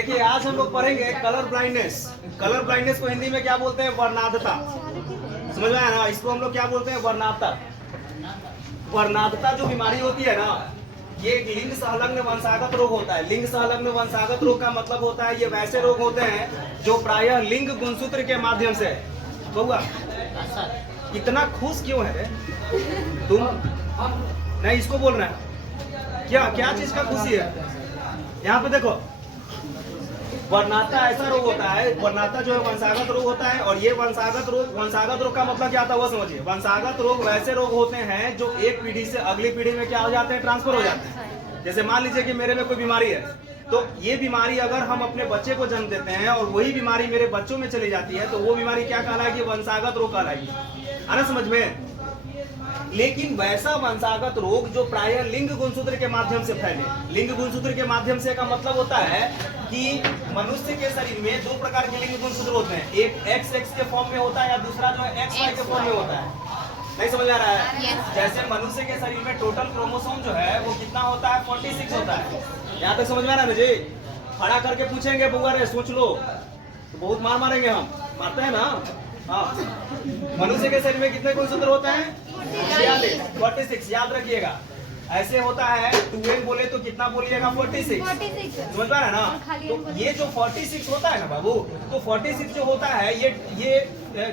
देखिए आज हम लोग पढ़ेंगे कलर ब्लाइंडनेस। कलर ब्लाइंडनेस को हिंदी में क्या बोलते हैं? वर्णांधता। समझ में आया ना? इसको हम लोग क्या बोलते हैं? वर्णांधता। वर्णांधता जो बीमारी होती है ना, ये एक लिंग संलग्न वंशागत रोग होता है। लिंग संलग्न वंशागत रोग का मतलब होता है ये वैसे रोग होते हैं जो प्रायः लिंग गुणसूत्र के माध्यम से। बउआ इतना खुश क्यों है तुम? नहीं इसको बोल रहे हैं क्या? क्या चीज का खुशी है? यहाँ पे देखो, वर्णांधता ऐसा रोग होता है, वर्णांधता जो है वंशागत रोग होता है। और ये वंशागत रोग का मतलब क्या आता है वो समझिए। वंशागत रोग वैसे रोग होते हैं जो एक पीढ़ी से अगली पीढ़ी में क्या हो जाते हैं? ट्रांसफर हो जाते हैं। जैसे मान लीजिए कि मेरे में कोई बीमारी है, तो ये बीमारी अगर हम अपने बच्चे को जन्म देते हैं और वही बीमारी मेरे बच्चों में चली जाती है तो वो बीमारी क्या कहलाएगी? वंशागत रोग कहलाएगी। है ना समझ में? लेकिन वैसा वंशागत रोग जो प्रायः लिंग गुणसूत्र के माध्यम से फैले। लिंग गुणसूत्र के माध्यम से का मतलब होता है कि मनुष्य के शरीर में दो प्रकार के लिंग गुणसूत्र होते हैं। एक XX के फॉर्म में होता है या दूसरा जो है XY के फॉर्म में होता है। नहीं समझ आ रहा है? जैसे मनुष्य के शरीर में टोटल क्रोमोसोम जो है वो कितना होता है? 46 होता है। यहाँ तक समझ में आ रहा है मुझे? खड़ा करके पूछेंगे बुआ रे सोच लो तो बहुत मार मारेंगे हम। मारते हैं ना? हाँ। मनुष्य के शरीर में कितने गुणसूत्र होते हैं? 46। याद रखिएगा। ऐसे होता है 2n बोले तो कितना बोलिएगा? 46। समझ पा रहे हैं ना? तो ये जो 46 होता है ना बाबू, तो 46 जो होता है ये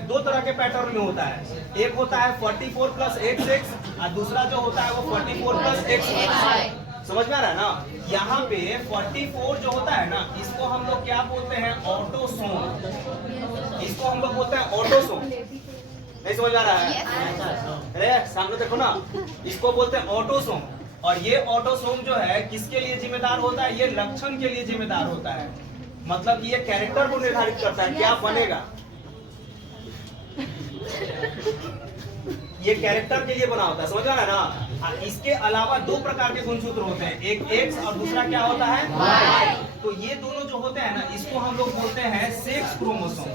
दो तरह के पैटर्न में होता है। एक होता है 44 प्लस XX और दूसरा जो होता है वो 44 प्लस XY। समझ में आ रहा है ना? यहाँ पे 44 जो होता है ना, इसको हम लोग क्या बोलते हैं? ऑटोसोम। इसको हम लोग बोलते हैं ऑटोसोम। नहीं समझ आ रहा है? अरे सामने देखो ना, इसको बोलते हैं ऑटोसोम। और ये ऑटोसोम जो है किसके लिए जिम्मेदार होता है? ये लक्षण के लिए जिम्मेदार होता है। मतलब ये कैरेक्टर को निर्धारित करता है क्या बनेगा। ये कैरेक्टर के लिए बना होता है। समझ आ रहा है ना? इसके अलावा दो प्रकार के गुणसूत्र होते हैं, एक X और दूसरा क्या होता है? Y। तो ये दोनों जो होते हैं ना, इसको हम लोग बोलते हैं सेक्स क्रोमोसोम।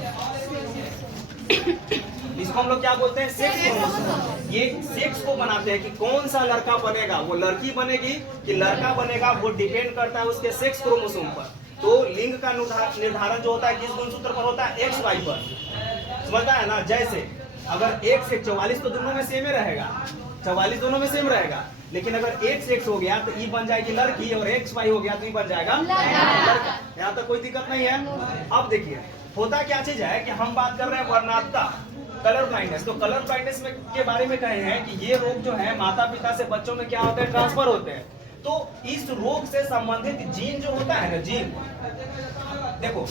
इसको हम लोग क्या बोलते हैं? Sex chromosome. ये सेक्स को बनाते हैं कि कौन सा लड़का बनेगा, वो लड़की बनेगी कि लड़का बनेगा, वो डिपेंड करता है उसके सेक्स क्रोमोसोम पर। तो लिंग का निर्धारण जो होता है किस गुणसूत्र पर होता है? XY पर। समझता है ना? जैसे अगर 1 से 44 तो दोनों में सेम ही रहेगा, 44 दोनों में सेम रहेगा। लेकिन अगर 1 से X हो गया तो E बन जाएगी लड़की और XY हो गया तो E बन जाएगा लड़का। यहाँ तक कोई दिक्कत नहीं है। अब देखिए होता क्या चीज है कि हम बात कर रहे हैं वर्णांधता, कलर ब्लाइंडनेस। तो कलर ब्लाइंडनेस में के बारे में कहे हैं कि ये रोग जो है माता पिता से बच्चों में क्या होते हैं? ट्रांसफर होते हैं। तो इस रोग से संबंधित जीन जो होता है ना, जीन देखो,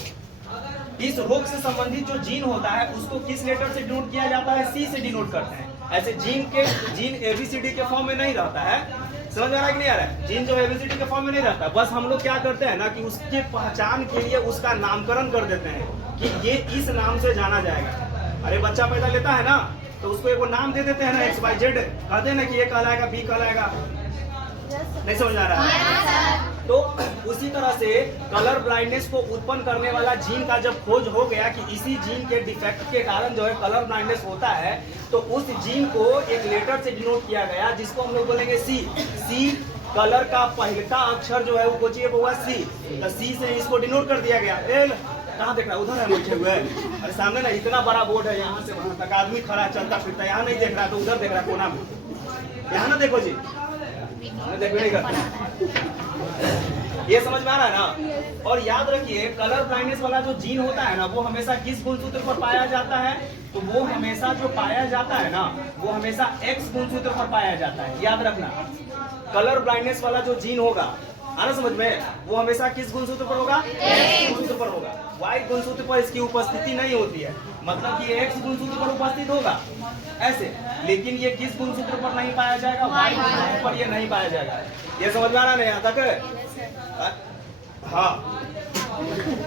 इस रोग से संबंधित जो जीन होता है उसको किस लेटर से डिनोट किया जाता है? C से डिनोट करते हैं। ऐसे जीन ABCD के फॉर्म में नहीं रहता है। समझ में आ रहा है कि नहीं आ रहा है? जीन जो ABCD के फॉर्म में नहीं रहता। बस हम लोग क्या करते हैं ना कि उसके पहचान के लिए उसका नामकरण कर देते हैं कि ये इस नाम से जाना जाएगा। अरे बच्चा पैदा लेता है ना तो उसको एक नाम दे देते हैं ना, XYZ कहते हैं ना कि ये कहलाएगा, B कहलाएगा। नहीं समझ आ रहा है? तो उसी तरह से कलर ब्लाइंडनेस को उत्पन्न करने वाला जीन का जब खोज हो गया कि इसी जीन के डिफेक्ट के कारण जो है कलर ब्लाइंडनेस होता है, तो उस जीन को एक लेटर से डिनोट किया गया जिसको हम लोग बोलेंगे C। कलर का पहला अक्षर जो है वो कोचिए हुआ C। तो C से इसको डिनोट कर दिया गया। कहाँ देख रहा है? उधर है बैठे हुए। अरे सामने ना इतना बड़ा बोर्ड है, यहाँ से वहां तक आदमी खड़ा चलता फिरता। यहाँ नहीं देख रहा तो उधर देख रहा कोना में। यहाँ ना देखो जी, देखो नहीं करता। ये समझ में आ रहा है ना? और याद रखिए कलर ब्लाइंडनेस वाला जो जीन होता है ना, वो हमेशा किस गुणसूत्र पर पाया जाता है? तो वो हमेशा जो पाया जाता है ना, वो हमेशा X गुणसूत्र पर पाया जाता है। याद रखना, कलर ब्लाइंडनेस वाला जो जीन होगा, आना समझ में, वो हमेशा किस गुणसूत्र पर होगा? X गुणसूत्र पर होगा। Y गुणसूत्र पर इसकी उपस्थिति नहीं होती है, मतलब कि X गुणसूत्र पर उपस्थित होगा ऐसे। लेकिन ये किस गुणसूत्र पर नहीं पाया जाएगा? Y गुणसूत्र पर ये नहीं पाया जाएगा। ये समझ में आ रहा है यहाँ तक? हाँ,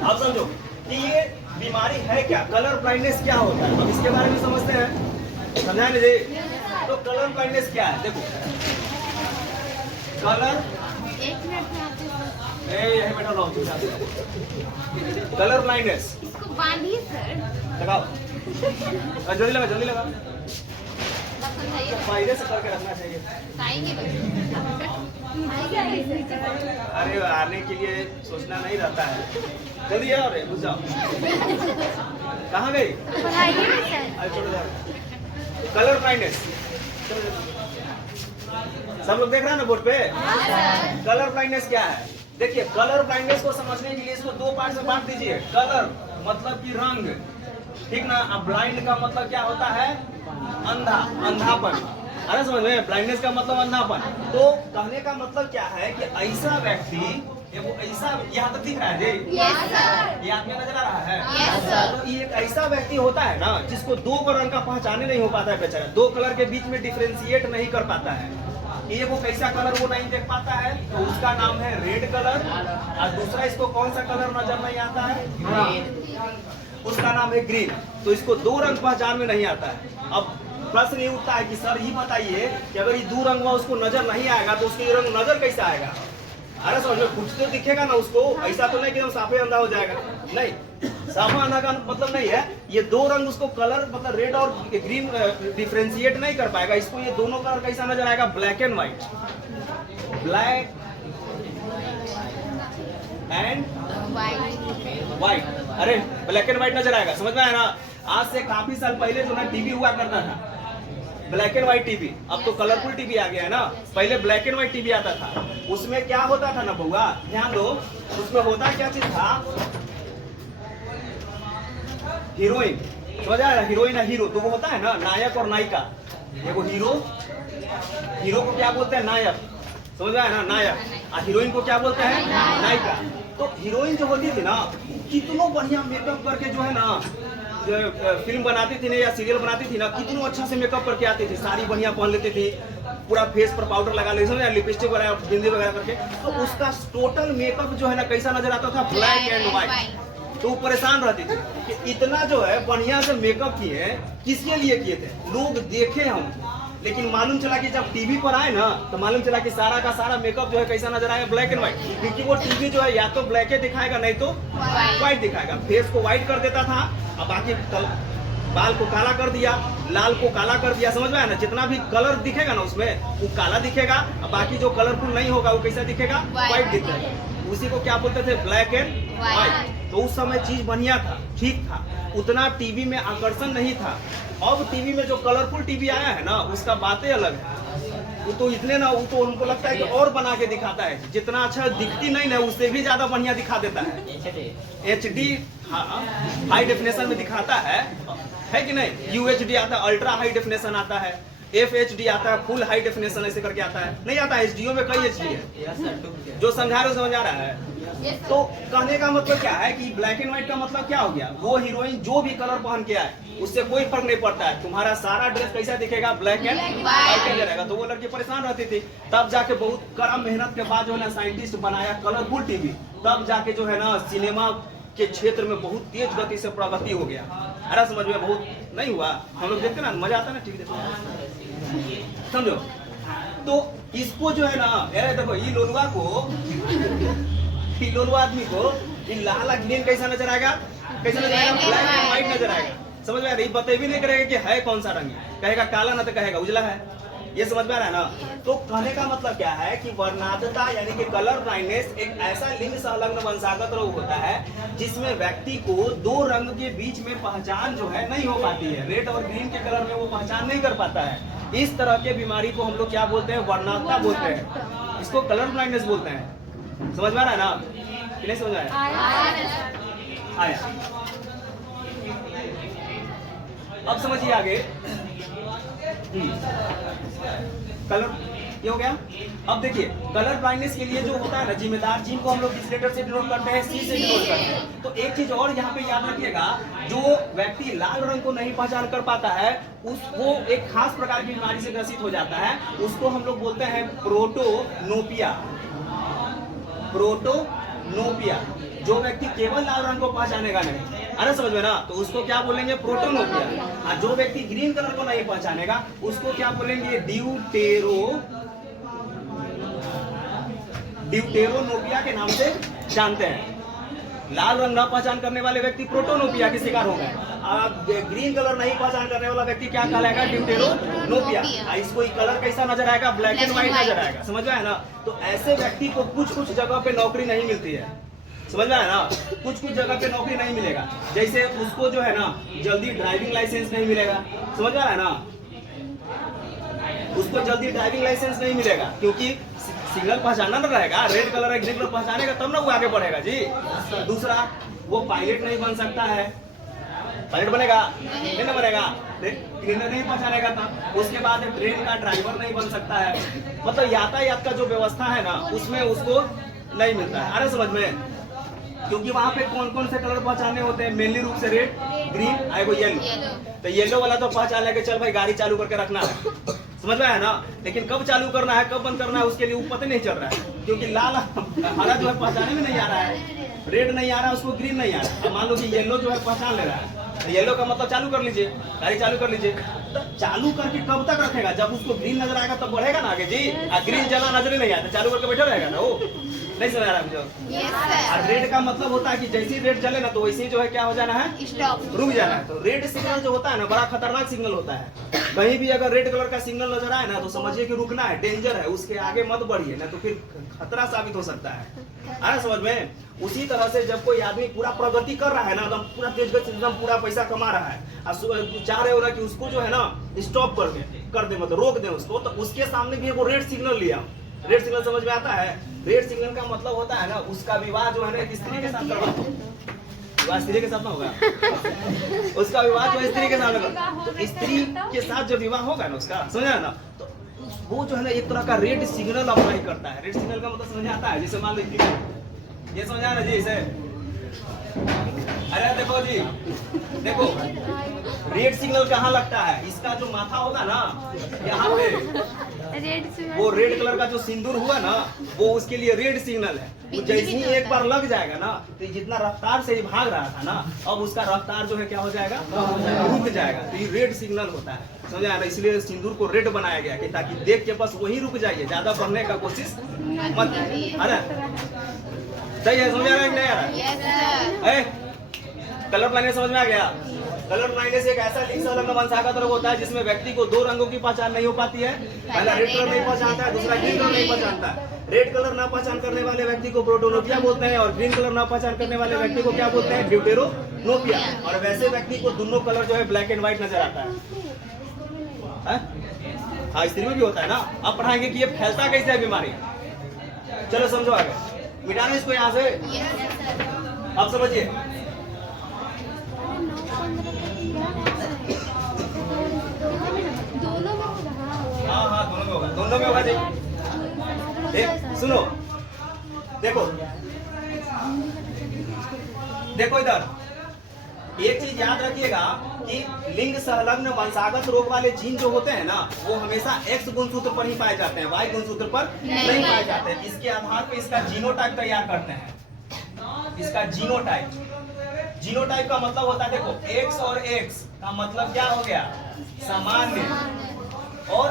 आप समझो कि ये बीमारी है क्या, कलर ब्लाइंडनेस क्या होता है। अब इसके बारे में समझते हैं, समझाए मुझे। तो कलर ब्लाइंडनेस क्या है? देखो कलर, यही बैठा रहो चुपचाप। कलर ब्लाइंडनेस लगाओ, जल्दी लगा, जल्दी लगा। फायदे से करके रखना चाहिए। अरे आने के लिए सोचना नहीं रहता है। जल्दी आओ रे, घुस जाओ। कहाँ गई? कलर ब्लाइंडनेस सब लोग देख रहे हैं ना बोर्ड पे? कलर ब्लाइंडनेस क्या है? देखिए, कलर ब्लाइंडनेस को समझने के लिए इसको दो पार्ट में बांट दीजिए। कलर मतलब कि रंग, ठीक ना? अब ब्लाइंड का मतलब क्या होता है? अंधा, अंधापन। अरे समझ में? ब्लाइंडनेस का मतलब अंधापन। तो कहने का मतलब क्या है कि ऐसा व्यक्ति, वो ऐसा, यहाँ तक दिख रहा है जी? yes, ये आप में नजर आ रहा है? yes, तो ये एक ऐसा व्यक्ति होता है ना जिसको दो रंग का पहचाने नहीं हो पाता है बेचारा, दो कलर के बीच में डिफरेंशिएट नहीं कर पाता है। ये वो कैसा कलर वो नहीं देख पाता है, तो उसका नाम है रेड कलर। और दूसरा, इसको कौन सा कलर नजर नहीं आता है? उसका नाम है ग्रीन। तो इसको दो रंग पहचान में नहीं आता है। अब प्रश्न ये उठता है कि सर ये बताइए कि अगर ये दो रंग में उसको नजर नहीं आएगा तो उसको ये रंग नजर कैसे आएगा? अरे समझ में, कुछ तो दिखेगा ना उसको, ऐसा तो नहीं कि हम साफे अंधा हो जाएगा। नहीं, साफा अंधा का मतलब नहीं है। ये दो रंग उसको कलर मतलब रेड और ग्रीन डिफरेंशिएट नहीं कर पाएगा। इसको ये दोनों कलर कैसा नजर आएगा? Black and white, black and white. अरे ब्लैक एंड व्हाइट नजर आएगा, समझ में आया ना? आज से काफी साल पहले जो ना टीवी हुआ करता था, ब्लैक एंड व्हाइट टीवी। अब तो कलरफुल टीवी आ गया है ना। पहले ब्लैक एंड व्हाइट टीवी आता था। उसमें क्या होता था ना बउआ, ध्यान दो, उसमें होता क्या चीज था? हीरोइन, समझ आया? हीरोइन और हीरो, तो वो होता है ना नायक और नायिका। देखो, हीरो को क्या बोलते हैं? नायक, समझ आया ना? नायक। और हीरोइन को क्या बोलते हैं? नायिका। तो हीरोइन जो होती थी ना, कितनों बढ़िया मेकअप करके जो है ना फिल्म बनाती थी ना या सीरियल बनाती थी ना, कितनों अच्छा से मेकअप करके आती थी, साड़ी बढ़िया पहन लेती थी, पूरा फेस पर पाउडर लगा लेती थी, लिपस्टिक वगैरह, बिंदी वगैरह करके। तो उसका टोटल मेकअप जो है ना कैसा नजर आता था? Black and white. तो वो परेशान रहती थी कि इतना जो है बढ़िया से मेकअप किए, किसके लिए किए थे? लोग देखे हम। लेकिन मालूम चला कि जब टीवी पर आए ना, तो मालूम चला कि सारा का सारा मेकअप जो है कैसा नजर आएगा? Black and white. क्योंकि वो टीवी जो है या तो ब्लैक दिखाएगा नहीं तो व्हाइट दिखाएगा। फेस को व्हाइट कर देता था, अब बाकी बाल को काला कर दिया, लाल को काला कर दिया, समझ में आया ना? जितना भी कलर दिखेगा ना उसमें वो काला दिखेगा, और बाकी जो कलरफुल नहीं होगा वो कैसा दिखेगा? व्हाइट दिखेगा। उसी को क्या बोलते थे? Black and white. तो उस समय चीज बढ़िया था, ठीक था, उतना टीवी में आकर्षण नहीं था। अब टीवी में जो कलरफुल टीवी आया है ना, उसका बातें अलग है। वो तो इतने ना, वो तो उनको लगता है कि और बना के दिखाता है, जितना अच्छा दिखती नहीं ना उससे भी ज्यादा बढ़िया दिखा देता है। HD हाई डेफिनेशन में दिखाता है कि नहीं? UHD आता है, अल्ट्रा हाई डेफिनेशन आता है, FHD आता है, फुल हाई डेफिनेशन ऐसे करके आता है। नहीं आता है, HDO में कई HD है। जो समझा रहे हो समझ आ रहा है? तो कहने का मतलब क्या है कि ब्लैक एंड व्हाइट का मतलब क्या हो गया? वो हीरोइन जो भी कलर पहन के आए उससे कोई फर्क नहीं पड़ता है, तुम्हारा सारा ड्रेस कैसा दिखेगा? ब्लैक एंड व्हाइट रहेगा। तो वो लड़की परेशान रहती थी। तब जाके बहुत कड़ा मेहनत के बाद जो है ना साइंटिस्ट बनाया कलरफुल टीवी। तब जाके जो है ना सिनेमा के क्षेत्र में बहुत तेज गति से प्रगति हो गया। अरे समझ में बहुत नहीं हुआ? हम लोग देखते ना, मजा आता है ना टीवी देखने, समझो? तो इसको जो है ना, अरे देखो ये लोलुआ आदमी को ये लाल ग्रीन कैसा नजर आएगा? कैसा नजर आएगा? ब्लैक एंड व्हाइट नजर आएगा। समझ में आ रही? बता भी नहीं करेगा कि है कौन सा रंग, कहेगा काला ना तो कहेगा उजला है। ये समझ में आ रहा है ना? तो कहने का मतलब क्या है कि वर्णांधता यानी कि कलर ब्लाइंडनेस एक ऐसा लिंग संलग्न वंशागत रोग होता है जिसमें व्यक्ति को दो रंग के बीच में पहचान जो है नहीं हो पाती है। रेड और ग्रीन के कलर में वो पहचान नहीं कर पाता है। इस तरह के बीमारी को हम लोग क्या बोलते हैं? वर्णांधता बोलते हैं। इसको कलर ब्लाइंडनेस बोलते हैं। समझ में आ रहा है ना? नहीं समझ आया? अब समझिए आगे। कलर ये हो गया। अब देखिए, कलर ब्लाइंडनेस के लिए जो होता है ना जिम्मेदार, जिनको हम लोग किस लेटर से डिनोट करते हैं? C से डिनोट करते हैं। तो एक चीज और यहाँ पे याद रखिएगा, जो व्यक्ति लाल रंग को नहीं पहचान कर पाता है वो एक खास प्रकार की बीमारी से ग्रसित हो जाता है। उसको हम लोग बोलते हैं प्रोटोनोपिया। प्रोटोनोपिया। जो व्यक्ति केवल लाल रंग को पहचानेगा नहीं, अरे समझ में ना, तो उसको क्या बोलेंगे? प्रोटोनोपिया। और जो व्यक्ति ग्रीन कलर को नहीं पहचानेगा उसको क्या बोलेंगे? ड्यूटेरोनोपिया के नाम से जानते हैं। लाल रंग न पहचान करने वाले व्यक्ति प्रोटोनोपिया के शिकार हो गए। ग्रीन कलर नहीं पहचान करने वाला व्यक्ति क्या कहलाएगा? ड्यूटेरोनोपिया। इसको कलर कैसा नजर आएगा? ब्लैक एंड व्हाइट नजर आएगा। समझ में आया ना? तो ऐसे व्यक्ति को कुछ कुछ जगह पे नौकरी नहीं मिलती है। समझ में आया ना? कुछ कुछ जगह पे नौकरी नहीं मिलेगा। जैसे उसको जो है ना जल्दी ड्राइविंग लाइसेंस नहीं मिलेगा। समझ में आया ना? उसको जल्दी ड्राइविंग लाइसेंस नहीं मिलेगा क्योंकि सिग्नल पहचानना न रहेगा। रेड कलर है, ग्रीन कलर पहचानेगा तब ना वो आगे बढ़ेगा जी। दूसरा, वो पायलट नहीं बन सकता है। पायलट बनेगा? नहीं ना बनेगा। क्लीनर नहीं पहचानेगा तब। उसके बाद ट्रेन का ड्राइवर नहीं बन सकता है। मतलब यातायात का जो व्यवस्था है ना उसमें उसको नहीं मिलता है। अरे समझ में? क्योंकि वहाँ पे कौन कौन से कलर पहचाने होते हैं? मेनली रूप से रेड, ग्रीन, आएगो येलो। तो येलो वाला तो पहचान लेके चल भाई गाड़ी चालू करके रखना है। समझ में आया ना? लेकिन कब चालू करना है कब बंद करना है उसके लिए वो पता नहीं चल रहा है। क्योंकि लाल हरा जो है पहचाने में नहीं आ रहा है, रेड नहीं आ रहा है, उसको ग्रीन नहीं आ रहा है। मान लो कि येलो जो है पहचान ले रहा है, तो येलो का मतलब चालू कर लीजिए, गाड़ी चालू कर लीजिए। तो चालू करके कब तक रखेगा? जब उसको ग्रीन नजर आएगा तब बढ़ेगा ना आगे जी। ग्रीन जला नजर ही नहीं आता, चालू करके बैठा रहेगा ना वो। नहीं समझ आ रहा मुझे? और रेड का मतलब होता है कि जैसे ही रेड चले ना तो वैसे ही जो है क्या हो जाना है? स्टॉप, रुक जाना है। तो रेड सिग्नल जो होता है ना बड़ा खतरनाक सिग्नल होता है। कहीं भी अगर रेड कलर का सिग्नल नजर आए ना तो समझिए कि रुकना है, डेंजर है, उसके आगे मत बढ़िए ना तो फिर खतरा साबित हो सकता है। आ समझ में? उसी तरह से जब कोई आदमी पूरा प्रगति कर रहा है ना, एकदम पूरा तेज गति एकदम पूरा पैसा कमा रहा है और चाह रहे हो ना कि उसको जो है ना स्टॉप कर दे मतलब रोक दे उसको, तो उसके सामने भी वो रेड सिग्नल लिया। रेड सिग्नल समझ में आता है? रेड सिग्नल का मतलब होता है ना उसका विवाह जो है ना एक स्त्री के साथ करवा, विवाह स्त्री के साथ ना होगा, उसका विवाह जो है स्त्री के साथ होगा। तो स्त्री के साथ जो विवाह होगा ना उसका, समझा ना, तो वो जो है ना एक तरह का रेड सिग्नल अप्लाई करता है। रेड सिग्नल का मतलब समझ आता है? जैसे मान लीजिए ये समझा ना जी इसे। अरे देखो जी, देखो रेड सिग्नल कहाँ लगता है? इसका जो माथा होगा ना यहाँ पे, वो रेड कलर का जो सिंदूर हुआ ना वो उसके लिए रेड सिग्नल है। वो जैसे ही एक बार लग जाएगा ना तो जितना रफ्तार से ही भाग रहा था ना अब उसका रफ्तार जो है क्या हो जाएगा? रुक जाएगा। तो ये रेड सिग्नल होता है। समझा ना? इसलिए सिंदूर को रेड बनाया गया कि ताकि देख के बस वही रुक जाइए, ज्यादा बढ़ने का कोशिश मत। अरे सही है? समझ आ रहा है कि नहीं आ रहा है? कलर लाइने समझ में आ गया? कलर लाइने से एक ऐसा लिंग संलग्न वंशागत रोग होता है जिसमें व्यक्ति को दो रंगों की पहचान नहीं हो पाती है। पहला रेड कलर नहीं पहचानता है, दूसरा ग्रीन कलर नहीं पहचानता है। रेड कलर ना पहचान करने वाले व्यक्ति को प्रोटोनोपिया बोलते हैं और ग्रीन कलर ना पहचान करने वाले व्यक्ति को क्या बोलते हैं? ड्यूटेरोनोपिया। और वैसे व्यक्ति को दोनों कलर जो है ब्लैक एंड व्हाइट नजर आता है। हाँ, स्त्री में भी होता है ना। अब पढ़ाएंगे कि ये फैलता कैसे है बीमारी। चलो समझो आगे, मिटाना इसको यहाँ से। अब समझिए, हाँ दोनों में होगा, दोनों में होगा जी। सुनो, देखो देखो इधर एक चीज याद रखिएगा कि लिंग संलग्न वंशागत रोग वाले जीन जो होते हैं ना वो हमेशा एक्स गुणसूत्र पर ही पाए जाते हैं, वाई गुणसूत्र पर नहीं पाए जाते हैं। इसके आधार पर इसका जीनोटाइप तैयार करते हैं। इसका जीनोटाइप का मतलब होता है, देखो एक्स और एक्स का मतलब क्या हो गया? सामान्य और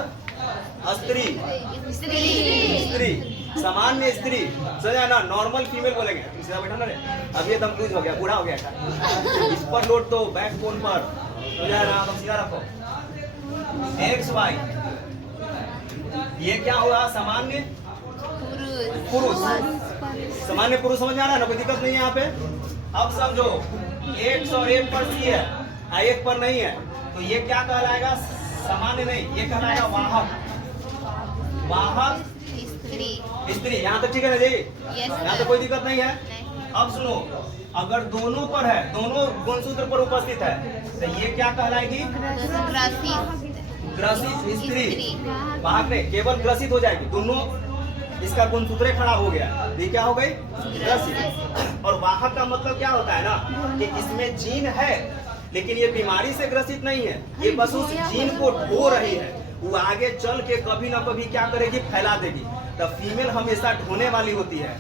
स्त्री, सामान्य स्त्री। समझा ना? नॉर्मल फीमेल बोलेंगे। सीधा बैठा ना रे, अब ये दम लूज हो गया, बूढ़ा हो गया था। इस पर लोड दो, बैक बोन पर। समझा ना? अब सीधा रखो। एक्स वाई, ये क्या हुआ? सामान्य पुरुष, सामान्य पुरुष। समझ आ रहा है ना? कोई दिक्कत नहीं है यहाँ पे। अब समझो एक्स और एक पर सी है, एक पर नहीं है, तो ये क्या कहलाएगा? सामान्य नहीं, ये कहलाएगा वाहक। वाहक स्त्री। यहाँ तक ठीक है ना जी? यहाँ तो कोई दिक्कत नहीं है। अब सुनो, अगर दोनों पर है, दोनों गुणसूत्र पर उपस्थित है तो ये क्या कहलाएगी? ग्रसित स्त्री। वाहक नहीं, केवल ग्रसित हो जाएगी। दोनों इसका गुणसूत्र खड़ा हो गया, ये क्या हो गई? ग्रसित। और वाहक का मतलब क्या होता है ना कि इसमें जीन है लेकिन ये बीमारी से ग्रसित नहीं है, ये बस उस जीन को ढो रही है। वो आगे चल के कभी ना कभी क्या करेगी? फैला देगी। तो फीमेल हमेशा ढोने वाली होती है।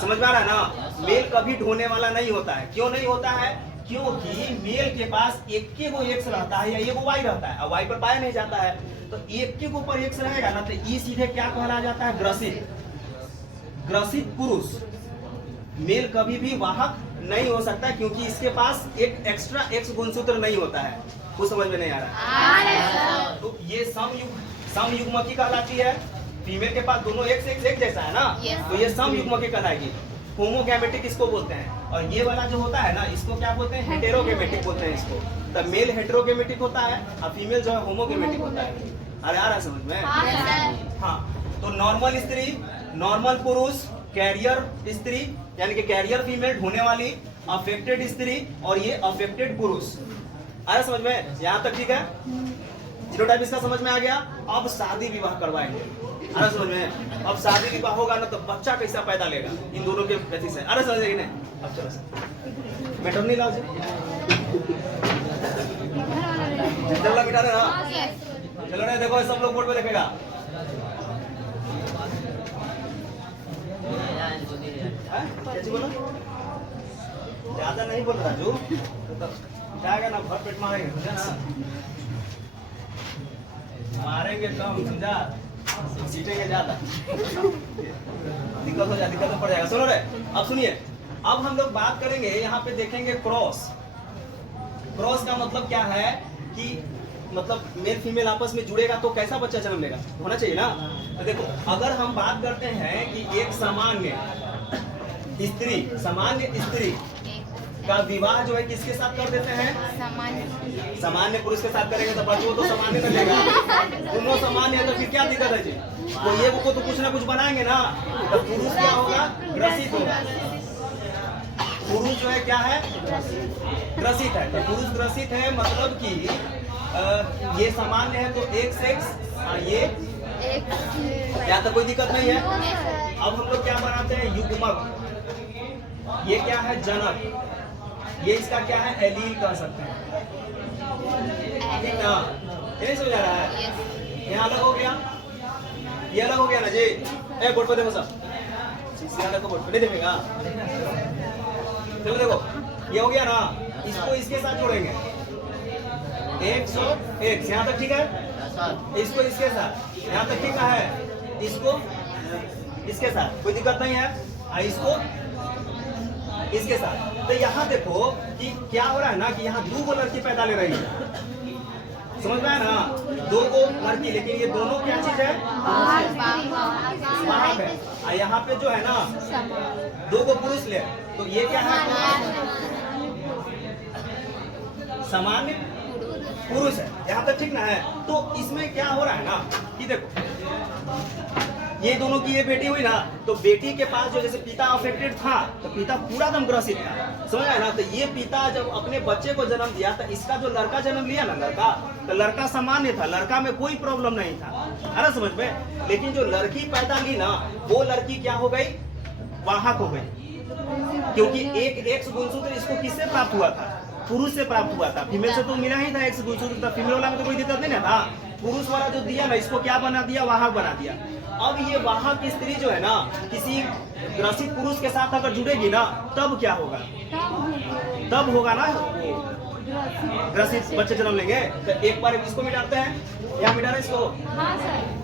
समझ में आ रहा है ना? मेल कभी ढोने वाला नहीं होता है। क्यों नहीं होता है? क्योंकि मेल के पास एक के वो एक्स रहता है या ये वो वाई रहता है, और वाई पर पाया नहीं जाता है। तो एक के ऊपर एक्स रहेगा ना तो ये सीधे क्या कहला जाता है? ग्रसित। ग्रसित पुरुष। मेल कभी भी वाहक नहीं हो सकता, क्योंकि इसके पास एक एक्स्ट्रा एक्स गुणसूत्र नहीं होता है। कुछ समझ में नहीं आ रहा है? तो ये सम युग्मकी कहलाती है। फीमेल के पास दोनों एक जैसा है ना, तो ये सम युग्मकी कहलाएगी। होमोगैमेटिक इसको बोलते हैं। और ये वाला जो होता है ना, इसको क्या बोलते हैं? हेटेरोगैमेटिक बोलते हैं इसको। तो मेल हेटेरोगैमेटिक होता है और फीमेल जो है होमोगैमेटिक होता है। अरे आ रहा है समझ में? हाँ, तो नॉर्मल स्त्री, नॉर्मल पुरुष, कैरियर स्त्री यानी कि कैरियर फीमेल ढूंढने वाली, अफेक्टेड स्त्री और ये अफेक्टेड पुरुष। आ रहा समझ में? यहाँ तक ठीक है? जीनोटाइप इसका समझ में आ गया। अब शादी विवाह करवाएंगे। आ रहा समझ में? अब शादी विवाह होगा ना, तो बच्चा कैसा पैदा लेगा इन दोनों के प्रति से। आ रहा समझ में नहीं? अब चलो मैटर नहीं लाओ चलो मिटा रहे ना, चलो रे देखो सब लोग बोर्ड पे देखेगा। क्या बोला? ज्यादा नहीं बोल रहा जो जाएगा ना, भर पेट मारेंगे, समझा ना? मारेंगे कम, समझा? सीटेंगे ज्यादा, दिक्कत हो जाए, दिक्कत पड़ जाएगा। सुनो रे, अब सुनिए, अब हम लोग बात करेंगे, यहाँ पे देखेंगे क्रॉस। क्रॉस का मतलब क्या है कि मतलब मेल फीमेल आपस में जुड़ेगा तो कैसा बच्चा जन्म लेगा, होना चाहिए ना। तो देखो, अगर हम बात करते हैं कि एक सामान्य स्त्री का विवाह जो है किसके साथ कर देते हैं? सामान्य पुरुष के साथ करेंगे तो बच्चों तो सामान्य न लेगा। दोनों सामान्य है तो फिर क्या दिक्कत है जी? तो ये को तो कुछ ना कुछ बनाएंगे ना, तो पुरुष क्या होगा? ग्रसित होगा। पुरुष जो है क्या है? ग्रसित है। तो पुरुष ग्रसित है मतलब कि ये सामान्य है तो एक सेक्स, ये या तो कोई दिक्कत नहीं है। अब हम लोग क्या बनाते हैं? युग्मक। ये क्या है? जनक। ये इसका क्या है? एलील कह सकते हैं। ठीक ना? ये समझ आ रहा है? यहाँ अलग हो गया, ये अलग हो गया ना जी। ए बोर्ड पर देखो सब, को बोर्ड पर नहीं देखेगा। चलो देखो, ये हो गया ना, इसको इसके साथ जोड़ेंगे 101। यहाँ तक ठीक है? इसको इसके साथ, यहाँ तक ठीक है? इसको इसके साथ कोई दिक्कत नहीं है। इसको इसके साथ। तो यहाँ देखो कि क्या हो रहा है ना, कि यहाँ दो लड़की पैदा ले रही है, समझ में आया ना? दो लड़की, लेकिन ये दोनों क्या चीज है? वाहक है। और यहाँ पे जो है ना, दो को पुरुष ले, तो ये क्या है? सामान्य पुरुष है। यहाँ तक ठीक ना है? तो इसमें क्या हो रहा है ना कि देखो, ये दोनों की ये बेटी हुई ना, तो बेटी के पास जो जैसे पिता अफेक्टेड था, तो पिता पूरा दम ग्रसित था, समझ आया ना? तो ये पिता जब अपने बच्चे को जन्म दिया, तो इसका जो लड़का जन्म लिया ना, लड़का, तो लड़का सामान्य था, लड़का में कोई प्रॉब्लम नहीं था। अरे समझ में? लेकिन जो लड़की पैदा ली ना, वो लड़की क्या हो गई? वाहक हो गई, क्योंकि एक एक्स गुणसूत्र इसको किससे प्राप्त हुआ था? पुरुष से प्राप्त हुआ था। फीमेल से तो मिला ही था एक्स गुणसूत्र, फीमेल वाला में तो कोई दिक्कत नहीं ना था। पुरुष वाला जो दिया ना, इसको क्या बना दिया? वाहक बना दिया। अब ये वाहक स्त्री जो है ना, किसी ग्रसित पुरुष के साथ अगर जुड़ेगी ना, तब क्या होगा? तब होगा ना ग्रसित बच्चे जन्म लेंगे। तो एक बार इसको मिटाते हैं, या मिटा रहे इसको? हाँ सर।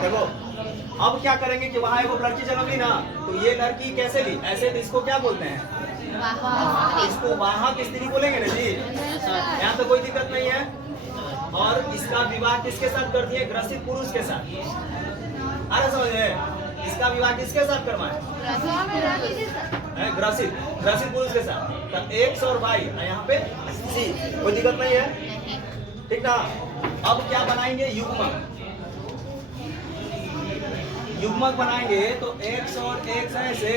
देखो, अब क्या करेंगे कि वहां एक लड़की जन्म ली ना, तो ये लड़की कैसे ली? ऐसे तो इसको क्या बोलते हैं? इसको वाहक स्त्री बोलेंगे ना जी। यहाँ तो कोई दिक्कत नहीं है। और इसका विवाह किसके साथ कर दिए? ग्रसित पुरुष के साथ। अरे समझे? इसका विवाह किसके साथ करवाए? ग्रसित पुरुष के साथ। तो एक्स और वाई, यहाँ पे सी, कोई दिक्कत नहीं है, ठीक ना? अब क्या बनाएंगे? युग्मक बनाएंगे, तो एक्स और एक्स ऐसे,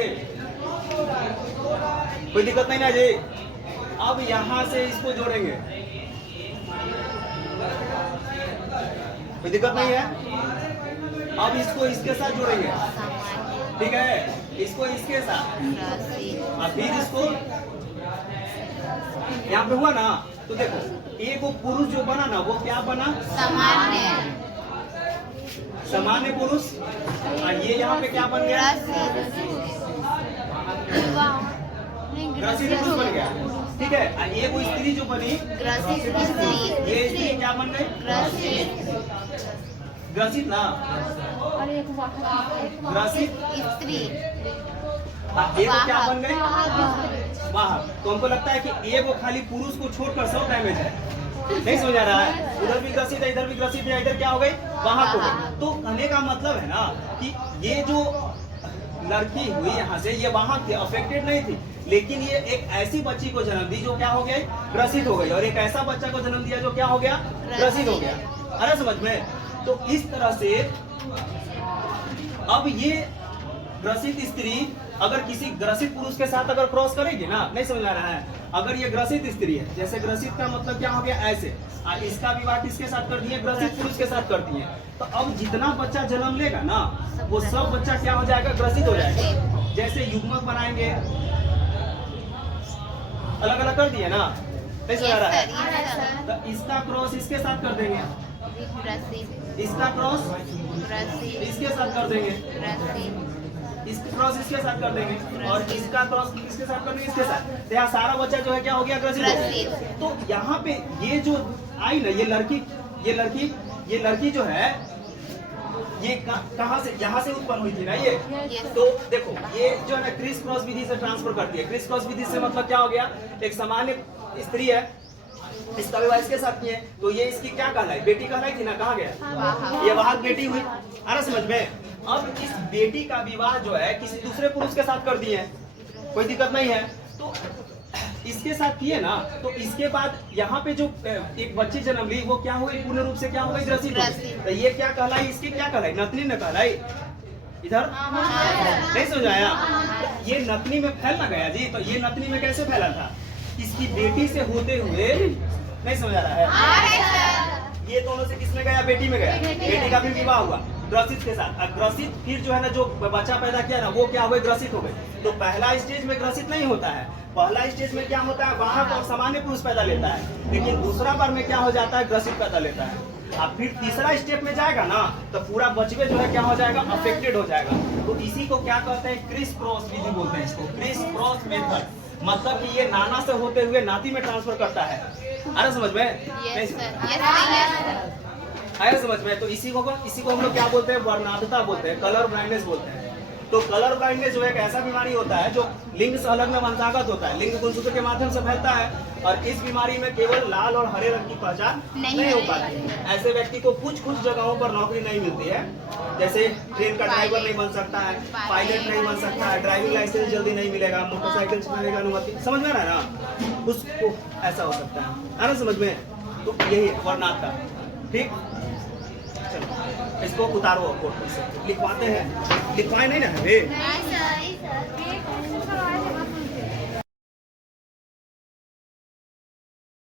कोई दिक्कत नहीं ना जी। अब यहां से इसको जोड़ेंगे, कोई दिक्कत नहीं है। अब इसको इसके साथ जोड़ेंगे, ठीक है? इसको इसके साथ, और फिर इसको यहाँ पे हुआ ना, तो देखो एक वो पुरुष जो बना ना, वो क्या बना? सामान्य पुरुष। और ये यहाँ पे क्या बन गया? ग्रसित पुरुष बन गया। ठीक है। ये वो स्त्री जो बनी, ग्रसित स्त्री, ये स्त्री क्या बन गई? ग्रसित ग्रसित ना, ग्रसित स्त्री, ये वो क्या बन गई? वाहक। तो हमको लगता है कि ये वो खाली पुरुष को छोड़कर सब डैमेज है, नहीं समझ आ रहा है। उधर भी ग्रसित है, इधर भी ग्रसित है, इधर क्या हो गई? वाहक हो गई। तो कहने का मतलब है ना कि ये जो लड़की हुई यहाँ से, ये वाहक थी, अफेक्टेड नहीं थी, लेकिन ये एक ऐसी बच्ची को जन्म दी जो क्या हो गई? ग्रसित हो गई, और एक ऐसा बच्चा को जन्म दिया जो क्या हो गया? ग्रसित हो गया। अरे समझ में? तो इस तरह से अब ये ग्रसित स्त्री अगर किसी ग्रसित पुरुष के साथ अगर क्रॉस करेगी ना, नहीं समझ आ रहा है, अगर ये ग्रसित स्त्री है, जैसे ग्रसित का मतलब क्या हो गया? ऐसे, इसका विवाह किसके साथ कर दिए? ग्रसित पुरुष के साथ करती है। तो अब जितना बच्चा जन्म लेगा ना, वो सब बच्चा क्या हो जाएगा? ग्रसित हो जाएगा। जैसे युग्मक बनाएंगे, अलग अलग कर दिए ना, नहीं समझ आ रहा है। तो इसका क्रॉस इसके साथ कर देंगे, इसका क्रॉस इसके साथ कर देंगे, इसका क्रॉस इसके साथ कर देंगे, और इसका क्रॉस किसके साथ कर देंगे? इसके साथ। तो यहाँ सारा बच्चा जो है क्या हो गया? ग्रसित हो गया। तो यहाँ पे ये जो आई ना, ये लड़की जो है, ये कहाँ से? यहाँ से उत्पन्न हुई थी ना ये। तो देखो, ये जो है ना क्रिस क्रॉस विधि से ट्रांसफर करती है। क्रिस क्रॉस विधि से मतलब क्या हो गया? एक सामान्य स्त्री है, इसका विवाह इसके साथ किए, तो ये इसकी क्या कहलाई? बेटी कहलाई थी ना, कहाँ गया? ये वाहक बेटी हुई। अरे समझ में? अब इस बेटी का विवाह जो है किसी दूसरे पुरुष के साथ कर दिए, कोई दिक्कत नहीं है। तो इसके साथ किए ना, तो इसके बाद यहाँ पे जो एक बच्ची जन्म ली, वो क्या हुई? पूर्ण रूप से क्या हो गई? ग्रसित। तो ये क्या कहलाई? इसकी क्या कहलाई? नतनी न कहलाई। इधर नहीं समझ आया? ये नतनी में फैल ना गया जी। तो ये नतनी में कैसे फैला था? इसकी बेटी से होते हुए, नहीं समझ आ रहा है? ये दोनों से किसमें गया? बेटी में गया। बेटी का भी विवाह हुआ ग्रसित के साथ। ग्रसित फिर जो है ना, जो बच्चा पैदा किया ना, वो क्या हुए? ग्रसित हो गए। तो पहला स्टेज में ग्रसित नहीं होता है, पहला स्टेज में क्या होता है? वाहक और सामान्य पुरुष पैदा लेता है। लेकिन दूसरा बार में क्या हो जाता है? ग्रसित पैदा लेता है। अब फिर तीसरा स्टेप में जाएगा ना, तो पूरा बचवे जो है क्या हो जाएगा? अफेक्टेड हो जाएगा। तो इसी को क्या कहते हैं? क्रिस क्रॉस विधि बोलते हैं इसको, क्रिस क्रॉस मेथड। मतलब कि ये नाना से होते हुए नाती में ट्रांसफर करता है। अरे समझ में? आया समझ में? तो इसी को हम लोग क्या बोलते हैं? वर्णांधता बोलते हैं, कलर ब्लाइंडनेस बोलते हैं। तो कलर ब्लाइंडनेस जो एक ऐसा बीमारी होता है जो लिंग संलग्न वंशागत होता है, लिंग गुणसूत्र के माध्यम से फैलता है, और इस बीमारी में केवल लाल और हरे रंग की पहचान नहीं हो पाती। ऐसे व्यक्ति को कुछ जगहों पर नौकरी नहीं मिलती है, जैसे ट्रेन का ड्राइवर नहीं बन सकता है, पायलट नहीं बन सकता है, ड्राइविंग लाइसेंस जल्दी नहीं मिलेगा, मोटरसाइकिल चलाने का अनुमति, समझ में आ रहा है ना? उसको ऐसा हो सकता है। आ रहा समझ में? तो यही वर्णांधता। ठीक, चलो इसको उतारो, कोर्ट से लिखवाते हैं। लिखवाए नहीं ना है?